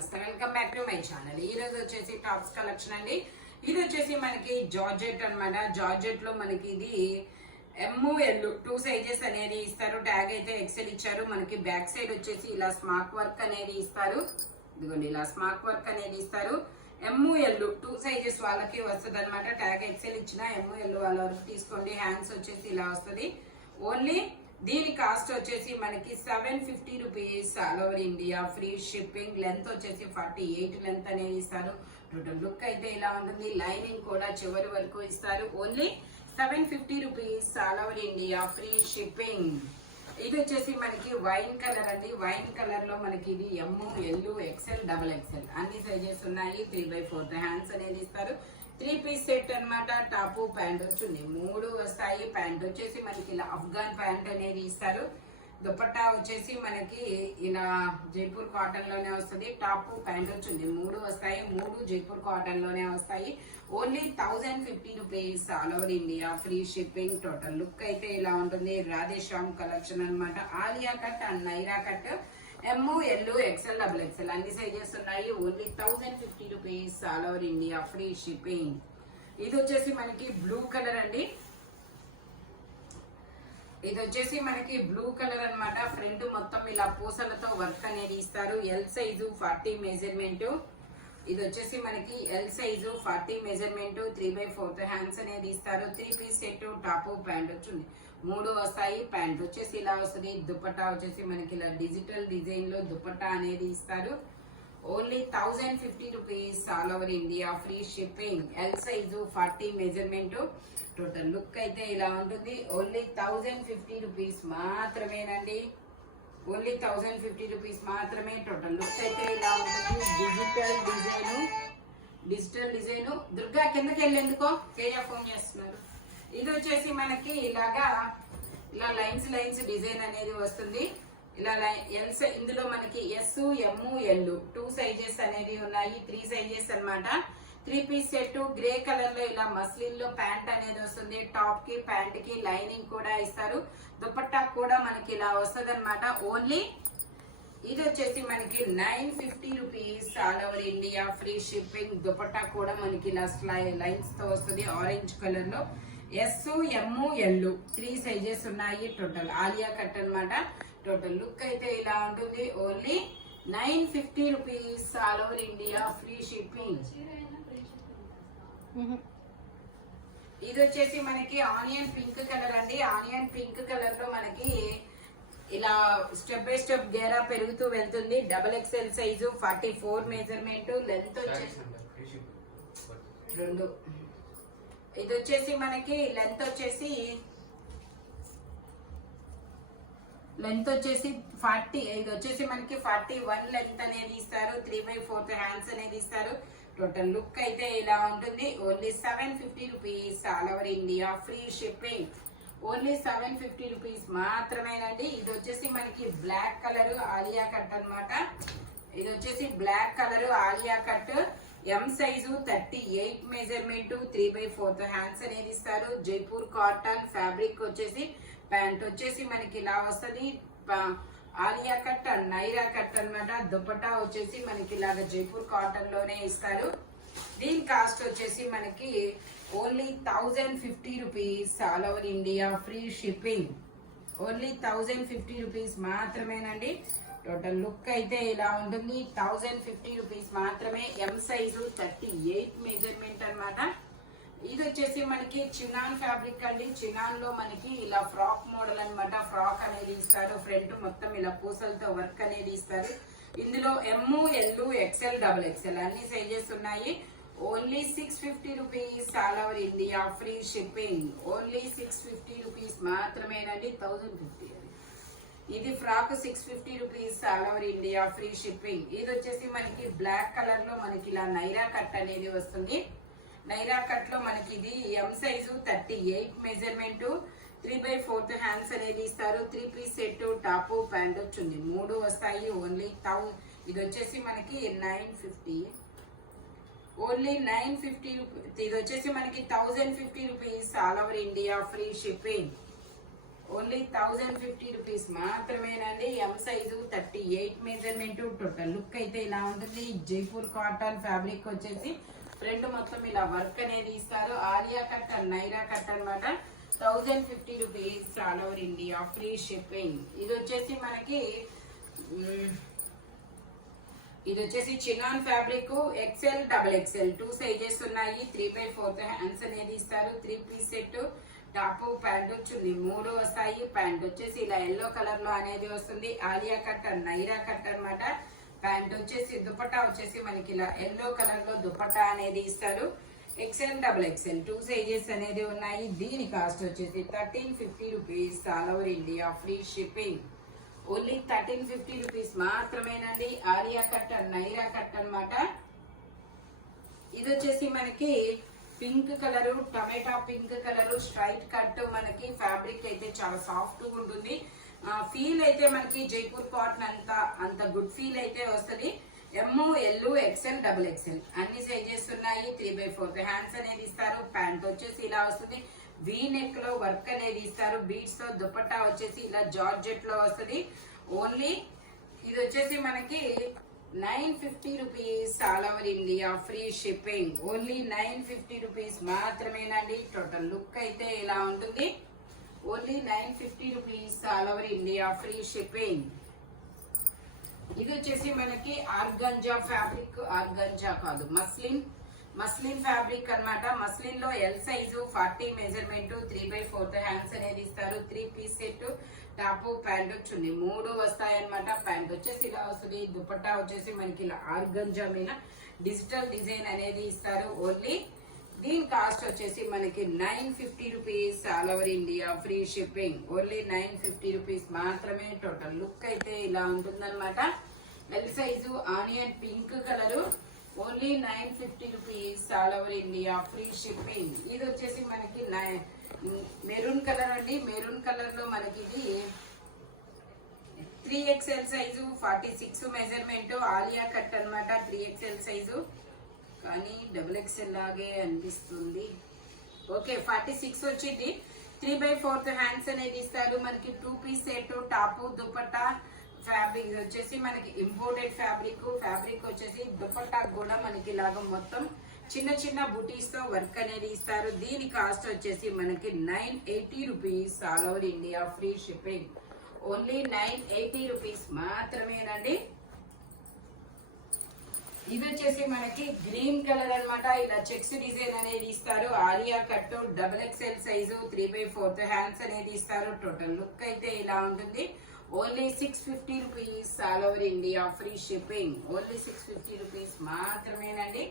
నమస్తే, welcome back to my channel. ఈ రోజు వచ్చేసి టాప్స్ కలెక్షన్ అండి. ఇది వచ్చేసి మనకి జార్జెట్ అన్నమాట. జార్జెట్ లో మనకి ఇది ML 2 సైజెస్ అనేది ఇస్తారు. ట్యాగ్ అయితే ఎక్సెల్ ఇచ్చారు. మనకి బ్యాక్ సైడ్ వచ్చేసి ఇలా స్మార్ట్ వర్క్ అనేది ఇస్తారు. ఇదిగోండి ఇలా స్మార్ట్ వర్క్ అనేది ఇస్తారు. ML 2 సైజెస్ వాళ్ళకి వస్తుంది అనమాట. ట్యాగ్ ఎక్సెల్ ఇచ్చిన ML వాళ్ళ వరకు తీసుకోండి. హ్యాండ్స్ వచ్చేసి ఇలా వస్తుంది. ఓన్లీ దీని కాస్ట్ వచ్చేసి మనకి 750 rupees all over India, free shipping. Length వచ్చేసి 48 లెంత్ అనేది ఇస్తారు. టోటల్ లుక్ అయితే ఇలా ఉంటుంది. లైనింగ్ కూడా చివరి వరకు ఇస్తారు. Only 750 rupees all over India, free shipping. ఇది వచ్చేసి మనకి వైన్ కలర్ అండి. వైన్ కలర్ లో మనకి ఇది ML, XL, XXL అన్ని సైజెస్ ఉన్నాయి. 3/4 హ్యాండ్స్ అనేది ఇస్తారు. 3 పీస్ సెట్ అనమాట. టాప్ ప్యాంట్ వచ్చింది 3 వస్తాయి. ప్యాంట్ వచ్చేసి మనకి ఇలా అఫ్ఘాన్ ప్యాంట్ అనేది ఇస్తారు. దుపట్టా వచ్చేసి మనకి ఇలా జైపూర్ కాటన్ లోనే వస్తుంది. టాప్ ప్యాంట్ వచ్చింది 3 వస్తాయి. 3 జైపూర్ కాటన్ లోనే వస్తాయి. Only 1050 rupees all over India, free shipping. Total look అయితే ఇలా ఉంటుంది. రాధేశ్యామ్ కలెక్షన్ అనమాట. Alia cut and Naira cut ML, XL, XXL అన్ని సైజెస్ ఉన్నాయి. Only 1050 rupees all over India, free shipping. ఇది వచ్చేసి మనకి బ్లూ కలర్ అండి. ఇది వచ్చేసి మనకి బ్లూ కలర్ అనమాట. ఫ్రంట్ మొత్తం ఇలా పూసలతో వర్క్ అనేది ఇస్తారు. L size 40 measurement. ఇది వచ్చేసి మనకి L సైజు 40 మెజర్మెంట్. 3/4 హ్యాండ్స్ అనేది ఇస్తారు. 3 పీస్ సెట్. టాప్ ప్యాంట్ వచ్చింది 3 వస్తాయి. ప్యాంట్ వచ్చేసి ఇలా వస్తుంది. దుపట్టా వచ్చేసి మనకి ఇలా డిజిటల్ డిజైన్ లో దుపట్టా అనేది ఇస్తారు. Only 1050 rupees all over India, free shipping. L size 40 measurement. Total look అయితే ఇలా ఉంటుంది. ఓన్లీ 1050 రూపీస్ మాత్రమేనండి. ఓన్లీ 1050 రూపీస్ మాత్రమే. టోటల్ లుక్ అయితే ఇలా ఉంటుంది. Digital design. దుర్గా కిందకి వెళ్ళేందుకో కేజా ఫోన్ చేస్తున్నారు. ఇది వచ్చేసి మనకి ఇలాగా ఇలా లైన్స్ డిజైన్ అనేది వస్తుంది. ఇలా ఇందులో మనకి S, M, L 2 సైజెస్ అనేది ఉన్నాయి. 3 సైజెస్ అన్నమాట. 3 పీస్ సెట్. గ్రే కలర్ లో ఇలా మస్లిన్ లో ప్యాంట్ అనేది వస్తుంది. టాప్ కి ప్యాంట్ కి లైనింగ్ కూడా ఇస్తారు. దుపట్టా కూడా మనకి ఇలా వస్తుంది అనమాట. ఓన్లీ ఇది వచ్చేసి మనకి 950 rupees all over India, free shipping. Dupatta కూడా మనకి ఇలా లైన్స్ తో వస్తుంది. ఆరెంజ్ కలర్ లో S, M, L 3 సైజెస్ ఉన్నాయి. టోటల్ ఆలియా కట్ అనమాట. టోటల్ లుక్ అయితే ఇలా ఉంటుంది. Only 950 rupees all over India, free shipping. ఇది వచ్చేసి మనకి ఆనియన్ పింక్ కలర్ అండి. ఆనియన్ పింక్ కలర్ లో మనకి ఇలా స్టెప్ బై స్టెప్ గేరా పెరుగుతూ వెళ్తుంది. XXL size 44 measurement. లెంత్ వచ్చేసి 2. ఇది వచ్చేసి మనకి లెంత్ వచ్చేసి 40. ఇది వచ్చేసి మనకి 41 లెంత్ అనేది ఇస్తారు. 3/4 హ్యాండ్స్ అనేది ఇస్తారు. టోటల్ లుక్ అయితే ఇలా ఉంటుంది. Only 750 rupees all over India, free shipping. Only 750 rupees మాత్రమేనండి. ఇది వచ్చేసి మనకి బ్లాక్ కలర్ ఆలియా కట్ అనమాట. ఇది వచ్చేసి black colour Alia cut. M size 38 measurement. 3/4 hands అనేది ఇస్తారు. జైపూర్ కాటన్ ఫ్యాబ్రిక్ వచ్చేసి. ప్యాంట్ వచ్చేసి మనకి ఇలా వస్తుంది. Alia cut and Naira cut అనమాట. దుపట్టా వచ్చేసి మనకి ఇలాగ జైపూర్ కాటన్ లోనే ఇస్తారు. దీని కాస్ట్ వచ్చేసి మనకి only 1050 rupees all over India, free shipping. Only 1050 rupees మాత్రమేనండి. టోటల్ లుక్ అయితే ఇలా ఉంటుంది. 1050 రూపీస్ మాత్రమే. M సైజు 38 మెజర్మెంట్ అనమాట. ఇది వచ్చేసి మనకి చినాన్ ఫ్యాబ్రిక్ అండి. చినాన్ లో మనకి ఇలా ఫ్రాక్ మోడల్ అనమాట. ఫ్రాక్ అనేది ఇస్తారు. ఫ్రంట్ మొత్తం ఇలా పూసలతో వర్క్ అనేది ఇస్తారు. ఇందులో ML, XL, XXL అన్ని సైజెస్ ఉన్నాయి. Only 650 rupees all over India, free shipping. Only 650 rupees మాత్రమేనండి. 1050 ఇది frock. 650 rupees all over India, free shipping. ఇది వచ్చేసి మనకి బ్లాక్ కలర్ లో మనకి ఇలా నైరా కట్ అనేది వస్తుంది. నైరా కట్ లో మనకి ఇది M సైజు 38 మెజర్మెంట్. 3/4 హ్యాండ్స్ అనేది ఇస్తారు. 3 పీస్ సెట్. టాప్ ప్యాంట్ వచ్చింది 3 వస్తాయి. ఓన్లీ ఇది వచ్చేసి మనకి 950. Only 950 rupees. ఇది వచ్చేసి మనకి 1050 rupees all over India, free shipping. Only 1050 rupees మాత్రమేనండి. M size 38 measurement. Total look అయితే ఇలా ఉంటుంది. జైపూర్ కాటన్ ఫ్యాబ్రిక్ వచ్చేసి ఫ్రంట్ మొత్తం ఇలా వర్క్ అనేది ఇస్తారు. Alia cut and Naira cut అనమాట. 1050 rupees all over India free shipping. ఇది వచ్చేసి మనకి chinon fabric XL double XL 2 sizes ఉన్నాయి. 3/4 హ్యాండ్స్ అనేది ఇస్తారు. 3 piece set, top pant chunni 3 వస్తాయి. ప్యాంట్ వచ్చేసి ఇలా ఎల్లో కలర్ లో అనేది వస్తుంది. Alia cut and Naira cut అనమాట. ప్యాంట్ వచ్చేసి దుపట్టా వచ్చేసి మనకి ఇలా ఎల్లో కలర్ లో దుపట్టా అనేది ఇస్తారు. ఎక్సెల్ డబల్ ఎక్సెల్ 2 సైజెస్ అనేది ఉన్నాయి. దీని కాస్ట్ వచ్చేసి 1350 rupees all over India free shipping. Only 1350 rupees మాత్రమేనండి. Alia cut and Naira cut అనమాట. ఇది వచ్చేసి మనకి పింక్ కలర్, టమాటా పింక్ కలర్ స్ట్రైట్ కట్. మనకి ఫ్యాబ్రిక్ అయితే చాలా సాఫ్ట్ గా ఉంటుంది. ఫీల్ అయితే మనకి జైపూర్ కాటన్ అంత గుడ్ ఫీల్ అయితే వస్తుంది. M, L, XL, double XL అన్ని సైజెస్ ఉన్నాయి. 3/4 హ్యాండ్స్ అనేది ఇస్తారు. ప్యాంట్ వచ్చేసి ఇలా వస్తుంది. వీ నెక్ లో వర్క్ అనేది ఇస్తారు. బీడ్స్ తో దుపట్టా వచ్చేసి ఇలా జార్జెట్ లో వస్తుంది. ఓన్లీ ఇది వచ్చేసి మనకి 950 rupees all over India free shipping. Only 950 rupees మాత్రమేనండి. టోటల్ లుక్ అయితే ఇలా ఉంటుంది. Only 950 rupees all over India free shipping. ఇది వచ్చేసి మనకి ఆర్గంజా ఫ్యాబ్రిక్, ఆర్గంజా కాదు మస్లిన్ ఫ్యాబ్రిక్ అన్నమాట. మస్లిన్ లో ఎల్ సైజు 40 మెజర్మెంట్, 3/4 హ్యాండ్స్ అనేది ఇస్తారు. 3 piece set, top pant chunni 3 వస్తాయి అనమాట. ప్యాంట్ వచ్చేసి ఇలా వస్తుంది. దుపట్టా వచ్చేసి మనకి ఇలా ఆర్గంజా మీద డిజిటల్ డిజైన్ అనేది ఇస్తారు. ఓన్లీ దీని కాస్ట్ వచ్చేసి మనకి 950 rupees all over India free shipping. Only 950 rupees మాత్రమే. టోటల్ లుక్ అయితే ఇలా ఉంటుందన్నమాట. L size onion pink colour. Only 950 rupees all over India free shipping. ఇది వచ్చేసి మనకి మెరూన్ కలర్ అండి. మెరూన్ కలర్ లో మనకి ఇది 3XL size 46 measurement. Alia cut అనమాట. 3XL సైజు కానీ డబుల్ ఎక్స్ఎల్ లాగే అనిపిస్తుంది. ఓకే 46 వచ్చింది. 3/4 హ్యాండ్స్ అనేది ఇస్తారు. మనకి 2 piece set, top dupatta fabric వచ్చేసి మనకి ఇంపోర్టెడ్ ఫ్యాబ్రిక్ వచ్చేసి దుపట్టా కూడా మనకి ఇలాగా మొత్తం చిన్న చిన్న బుటీస్ తో వర్క్ అనేది ఇస్తారు. దీని కాస్ట్ వచ్చేసి మనకి 980 rupees all over India free shipping. Only 980 rupees మాత్రమేనండి. ఇది వచ్చేసి మనకి గ్రీన్ కలర్ అన్నమాట. ఇలా చెక్స్ డిజైన్ అనేది ఇస్తారు. Alia cut double XL size 3/4 hands అనేది ఇస్తారు. టోటల్ లుక్ అయితే ఇలా ఉంటుంది. Only 650 rupees all over India free shipping. Only 650 rupees మాత్రమేనండి.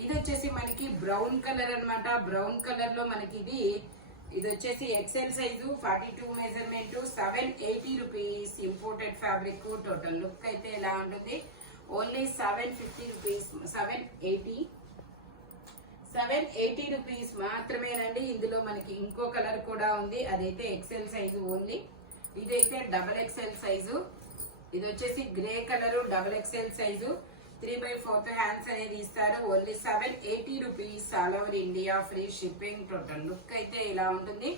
ఇది వచ్చేసి మనకి బ్రౌన్ కలర్ అన్నమాట. బ్రౌన్ కలర్ లో మనకి ఇది వచ్చేసి XL size 42 measurement, 780 rupees imported fabric. Total look అయితే ఇలా ఉంటుంది. ఓన్లీ 750 రూపీస్, 780 రూపీస్ మాత్రమేనండి. ఇందులో మనకి ఇంకో కలర్ కూడా ఉంది. అదైతే ఎక్సెల్ సైజు ఓన్లీ. ఇదైతే డబల్ ఎక్స్ఎల్ సైజు. ఇది వచ్చేసి grey colour double XL size. 3/4 hands అనేది ఇస్తారు. Only 780 rupees all over India free shipping. Total look అయితే ఇలా ఉంటుంది.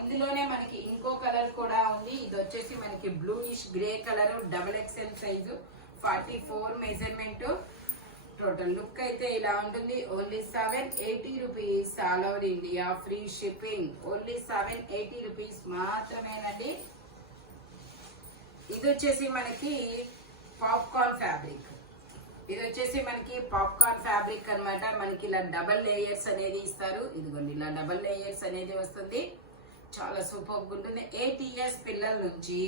ఇందులోనే మనకి ఇంకో కలర్ కూడా ఉంది. ఇది వచ్చేసి మనకి bluish grey colour double XL size 44 measurement. Total look అయితే ఇలా ఉంటుంది. Only 780 rupees all over India free shipping. Only 780 rupees మాత్రమేనండి. ఇది వచ్చేసి మనకి పాప్కార్న్ ఫ్యాబ్రిక్. అన్నమాట. మనకి ఇలా డబల్ లేయర్స్ అనేది ఇస్తారు. ఇదిగోండి ఇలా డబల్ లేయర్స్ అనేది వస్తుంది. చాలా సూపర్ ఉంటుంది. 8 ఇయర్స్ పిల్లల నుంచి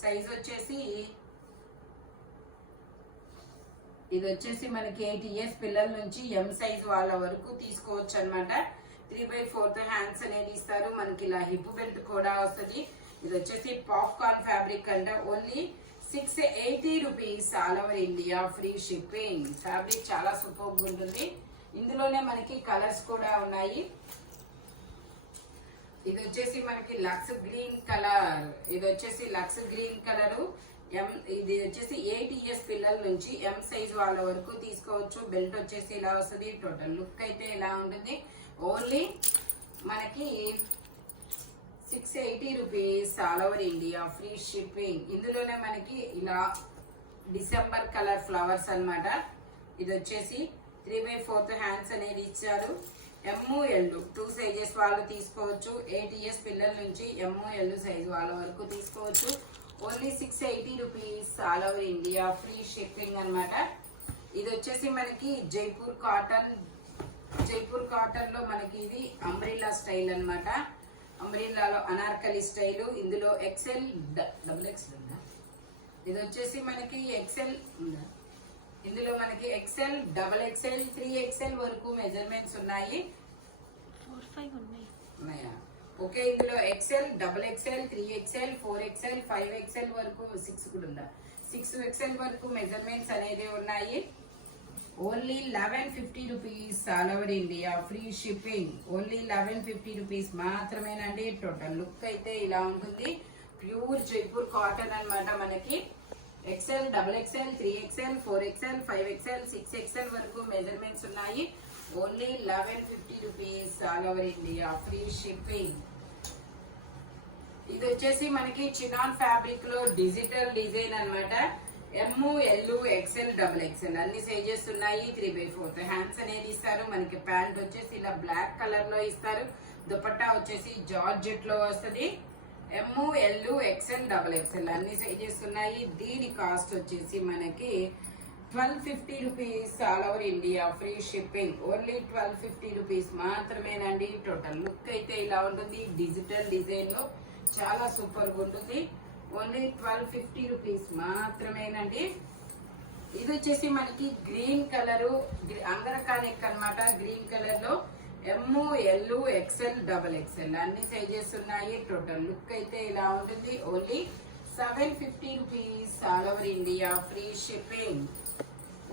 సైజ్ వచ్చేసి ఇది వచ్చేసి మనకి 8 ఇయర్స్ పిల్లల నుంచి ఎం సైజ్ వాళ్ళ వరకు తీసుకోవచ్చు అనమాట. 3/4 హ్యాండ్స్ అనేది ఇస్తారు. మనకి ఇలా హిప్ బెల్ట్ కూడా వస్తుంది. ఇది వచ్చేసి పాప్కార్న్ ఫ్యాబ్రిక్ అంట. Only 680 rupees all over India free shipping. Fabric చాలా సూపర్ ఉంటుంది. ఇందులోనే మనకి కలర్స్ కూడా ఉన్నాయి. ఇది వచ్చేసి మనకి లక్స్ గ్రీన్ కలర్. ఇది వచ్చేసి 8 ఇయర్స్ పిల్లల నుంచి ఎం సైజ్ వాళ్ళ వరకు తీసుకోవచ్చు. బెల్ట్ వచ్చేసి ఇలా వస్తుంది. టోటల్ లుక్ అయితే ఇలా ఉంటుంది. ఓన్లీ మనకి 680 rupees all over India free shipping. ఇందులోనే మనకి ఇలా డిసెంబర్ కలర్ ఫ్లవర్స్ అన్నమాట. ఇది వచ్చేసి 3/4 హ్యాండ్స్ అనేది ఇచ్చారు. ML 2 సైజెస్ వాళ్ళు తీసుకోవచ్చు. 8 ఇయర్స్ పిల్లల నుంచి ML సైజ్ వాళ్ళ వరకు తీసుకోవచ్చు. Only 680 rupees all over India free shipping అన్నమాట. ఇది వచ్చేసి మనకి జైపూర్ కాటన్ లో మనకి ఇది అంబ్రిల్లా స్టైల్ అన్నమాట. అంబ్రిల్లాలో అనార్కలి స్టైల్. ఇందులో XL XXL ఉందా? ఇది వచ్చేసి మనకి XL ఉందా? ఇందులో మనకి XL, XXL, 3XL వరకు మెజర్మెంట్స్ ఉన్నాయి. 4-5 ఉన్నాయా? ఓకే. ఇందులో XL, XXL, 3XL, 4XL, 5XL వరకు 6 కూడా ఉందా? 6XL వరకు మెజర్మెంట్స్ అనేది ఉన్నాయి. Only 1150 rupees all over India free shipping. Only 1150 rupees మాత్రమేనండి. టోటల్ లుక్ అయితే ఇలా ఉంటుంది. ప్యూర్ జైపూర్ కాటన్ అన్నమాట. మనకి XL, XXL, 3XL, 4XL, 5XL, 6XL వరకు మెజర్మెంట్స్ ఉన్నాయి. Only 1150 rupees all over India free shipping. ఇది వచ్చేసి మనకి చినాన్ ఫ్యాబ్రిక్ లో డిజిటల్ డిజైన్ అన్నమాట. ML, XL, XXL అన్ని సైజెస్ ఉన్నాయి. 3/4 హ్యాండ్స్ అనేది ఇస్తారు. మనకి ప్యాంట్ వచ్చేసి ఇలా బ్లాక్ కలర్ లో ఇస్తారు. దుపట్టా వచ్చేసి జార్జెట్ లో వస్తుంది. ML, XL, XXL అన్ని సైజెస్ ఉన్నాయి. దీని కాస్ట్ వచ్చేసి మనకి 1250 rupees all over India free shipping. Only 1250 rupees మాత్రమేనండి. టోటల్ లుక్ అయితే ఇలా ఉంటుంది. డిజిటల్ డిజైన్ లో చాలా సూపర్ గా ఉంటుంది. ఓన్లీ 1250 రూపీస్ మాత్రమేనండి. ఇది వచ్చేసి మనకి గ్రీన్ కలర్ అంగరకా నెక్ అన్నమాట. గ్రీన్ కలర్ లో ML, XL, XXL అన్ని సైజెస్ ఉన్నాయి. టోటల్ లుక్ అయితే ఇలా ఉంటుంది. Only 750 rupees all over India free shipping.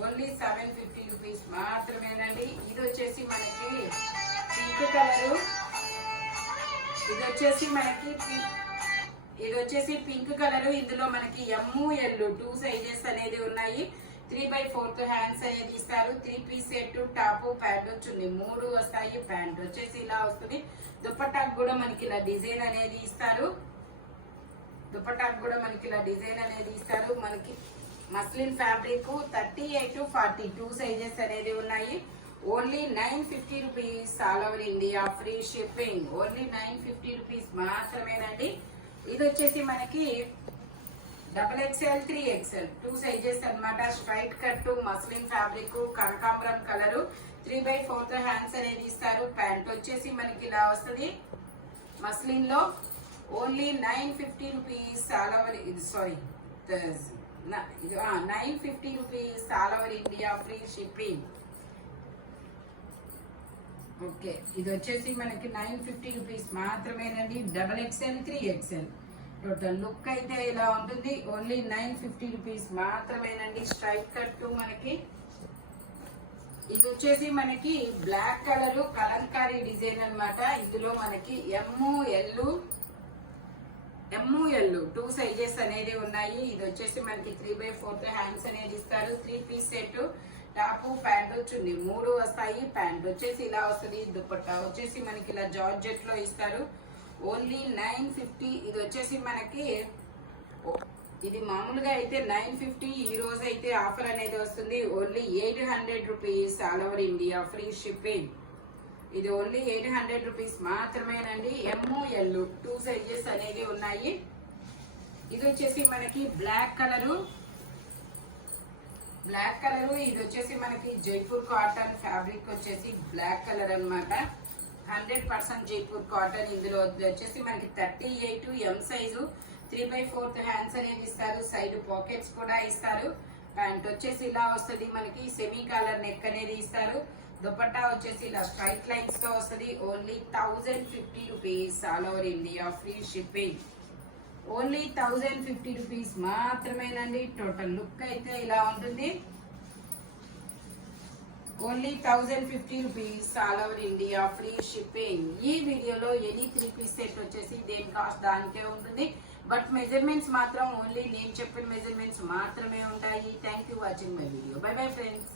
Only 750 rupees మాత్రమేనండి. ఇది వచ్చేసి మనకి పింక్ కలర్. ఇది వచ్చేసి పింక్ కలర్. ఇందులో మనకి ML 2 సైజెస్ అనేది ఉన్నాయి. 3/4 హ్యాండ్స్ అనేది ఇస్తారు. 3 పీస్ సెట్ టాప్ ప్యాంట్ వచ్చింది. 3 వస్తాయి. ప్యాంట్ వచ్చేసి ఇలా వస్తుంది. దుపట్టాకు కూడా మనకి ఇలా డిజైన్ అనేది ఇస్తారు. మనకి మస్లిన్ ఫ్యాబ్రిక్ 38 to 42 సైజెస్ అనేది ఉన్నాయి. Only 950 rupees all over India free shipping. Only 950 rupees మాత్రమేనండి. ఇది వచ్చేసి మనకి XXL, 3XL 2 సైజెస్ అన్నమాట. స్ట్రైట్ కట్ మస్లిన్ ఫ్యాబ్రిక్ కనకాంబరం కలర్. 3/4 హ్యాండ్స్ అనేది ఇస్తారు. ప్యాంట్ వచ్చేసి మనకి ఇలా వస్తుంది మస్లిన్ లో. Only 950 rupees all over 950 rupees all over India free shipping. Okay. ఇది వచ్చేసి మనకి 950 రూపీస్ మాత్రమేనండి. XXL, 3XL టోటల్ లుక్ అయితే ఇలా ఉంటుంది. ఓన్లీ 950 రూపీస్ మాత్రమేనండి. స్ట్రైట్ కట్ మనకి. ఇది వచ్చేసి మనకి బ్లాక్ కలర్ కలంకారీ డిజైన్ అన్నమాట. ఇందులో మనకి ML 2 సైజెస్ అనేది ఉన్నాయి. ఇది వచ్చేసి మనకి 3/4 హ్యాండ్స్ అనేది ఇస్తారు. 3 పీస్ సెట్ టాప్ ప్యాంట్ వచ్చింది. 3 వస్తాయి. ప్యాంట్ వచ్చేసి ఇలా వస్తుంది. దుపట్టా వచ్చేసి మనకి ఇలా జార్జెట్ లో ఇస్తారు. ఓన్లీ 950. ఇది వచ్చేసి మనకి ఇది మామూలుగా అయితే 950. ఈ రోజు అయితే ఆఫర్ అనేది వస్తుంది. Only 800 rupees all over India free shipping. ఇది ఓన్లీ 800 రూపీస్ మాత్రమేనండి. ML 2 సైజెస్ అనేది ఉన్నాయి. ఇది వచ్చేసి మనకి బ్లాక్ కలర్. ఇది వచ్చేసి మనకి జైపూర్ కాటన్ ఫ్యాబ్రిక్ వచ్చేసి బ్లాక్ కలర్ అన్నమాట. 100% జైపూర్ కాటన్. ఇందులో వచ్చేసి మనకి 38 M సైజు. 3/4 హ్యాండ్స్ అనేది ఇస్తారు. సైడ్ పాకెట్స్ కూడా ఇస్తారు. ప్యాంట్ వచ్చేసి ఇలా వస్తుంది. మనకి సెమీ కాలర్ నెక్ అనేది ఇస్తారు. దుపట్టా వచ్చేసి ఇలా స్ట్రైట్ లైన్స్ తో వస్తుంది. Only 1050 rupees all over India free shipping. Only 1050 rupees మాత్రమేనండి. టోటల్ లుక్ అయితే ఇలా ఉంటుంది. Only 1050 rupees all over India free shipping. ఈ వీడియోలో ఎనీ 3 పీస్ సెట్ వచ్చేసి దేని కాస్ట్ దానికే ఉంటుంది. బట్ మెజర్మెంట్స్ మాత్రం ఓన్లీ నేను చెప్పిన మెజర్మెంట్స్ మాత్రమే ఉంటాయి. Thank you watching my video. By bye friends.